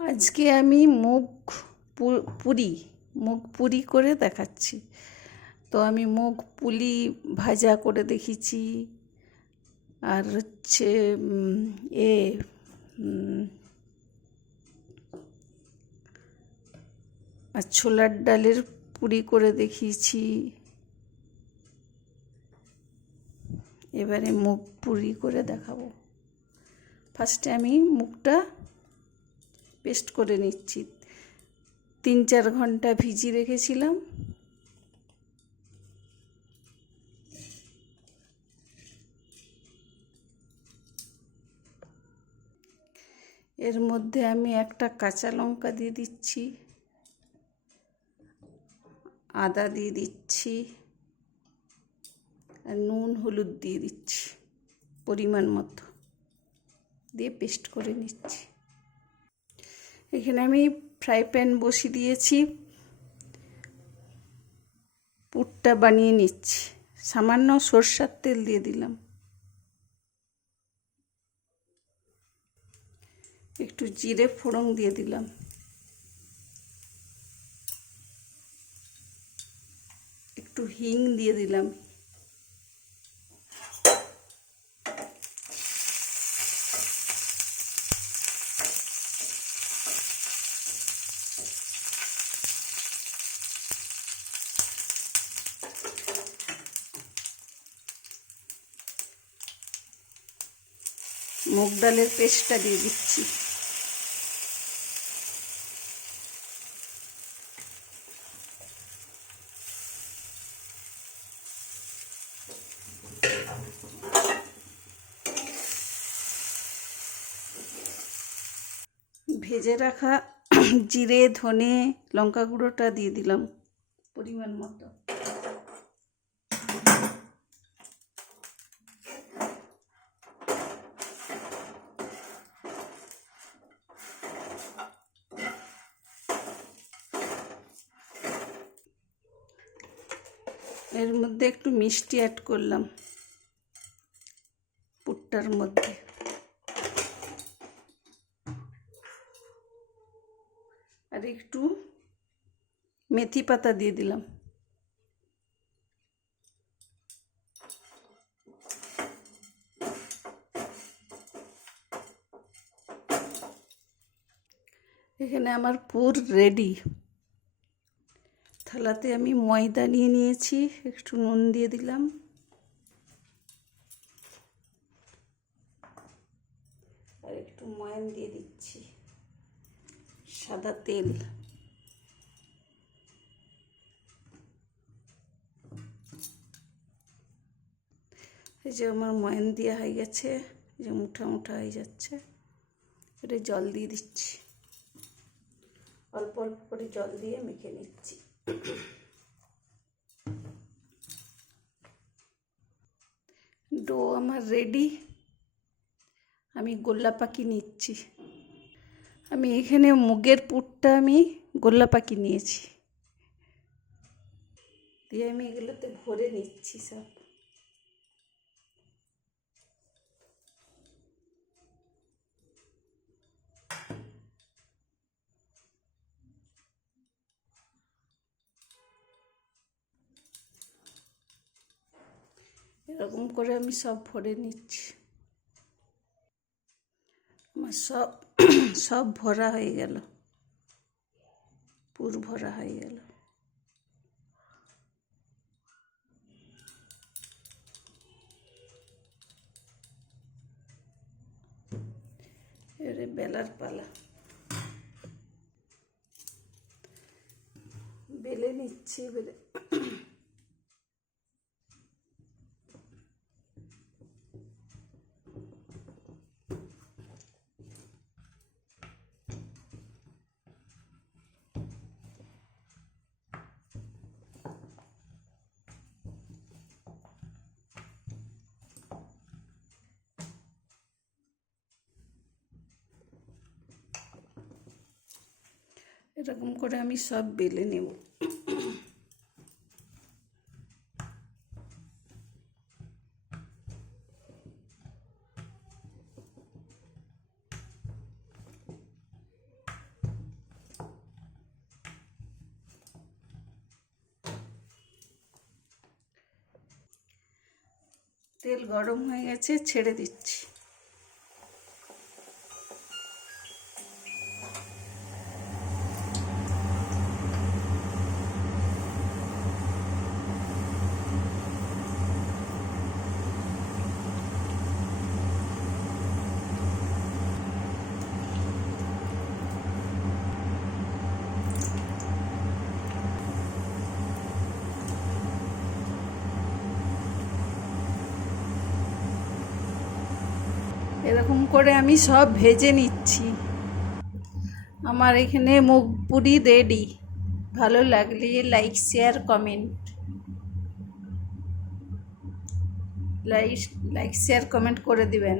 আজকে আমি মুগ পুরি করে দেখাচ্ছি। তো আমি মুগ পুলি ভাজা করে দেখিয়েছি, আর হচ্ছে আর ছোলার ডালের পুরি করে দেখিয়েছি। এবারে মুগ পুরি করে দেখাবো। ফার্স্টে আমি মুগটা পেস্ট করে নিচ্ছি। 3-4 ঘন্টা ভিজিয়ে রেখেছিলাম। এর মধ্যে আমি একটা কাঁচা লঙ্কা দিয়ে দিচ্ছি, আদা দিয়ে দিচ্ছি, আর নুন হলুদ দিয়ে দিচ্ছি পরিমাণ মতো, দিয়ে পেস্ট করে নিচ্ছি। এখানে আমি ফ্রাই প্যান বসিয়ে দিয়েছি, পুরটা বানিয়ে নিচ্ছি। সামান্য সরষের তেল দিয়ে দিলাম, একটু জিরে ফোড়ন দিয়ে দিলাম, একটু হিং দিয়ে দিলাম, মুগ ডালের পেস্টটা দিয়ে দিচ্ছি। ভেজে রাখা জিরে ধনে লঙ্কা গুঁড়োটা দিয়ে দিলাম পরিমাণ মতো। এর মধ্যে একটু মিষ্টি অ্যাড করলাম পুরটার মধ্যে, আর একটু মেথি পাতা দিয়ে দিলাম। এখানে আমার পুর রেডি। থালাতে আমি ময়দা নিয়ে নিয়েছি, একটু নুন দিয়ে দিলাম, আর একটু ময়ান দিয়ে দিচ্ছি, সাদা তেল। এই যে আমার ময়ান দেওয়া হয়ে গেছে, এই যে মুঠা মুঠা হয়ে যাচ্ছে। এটা জল দিয়ে দিচ্ছি, অল্প অল্প করে জল দিয়ে মেখে নিচ্ছি। ডো আমার রেডি। আমি গোল্লা পাকি নিচ্ছি। আমি এখানে মুগের পুরটা আমি গোল্লা পাকি নিয়েছি, দিয়ে আমি এগুলোতে ভরে নিচ্ছি সব। এরকম করে আমি সব ভরে নিচ্ছি। আমার সব ভরা হয়ে গেল, পুর ভরা হয়ে গেল। এবারে বেলার পালা। বেলে নিচ্ছি। এরকম করে আমি সব বেলে নেব। তেল গরম হয়ে গেছে, ছেড়ে দিচ্ছি। এরকম করে আমি সব ভেজে নিচ্ছি। আমার এখানে মুগ পুরি রেডি। ভালো লাগলে like share comment, like share comment করে দিবেন।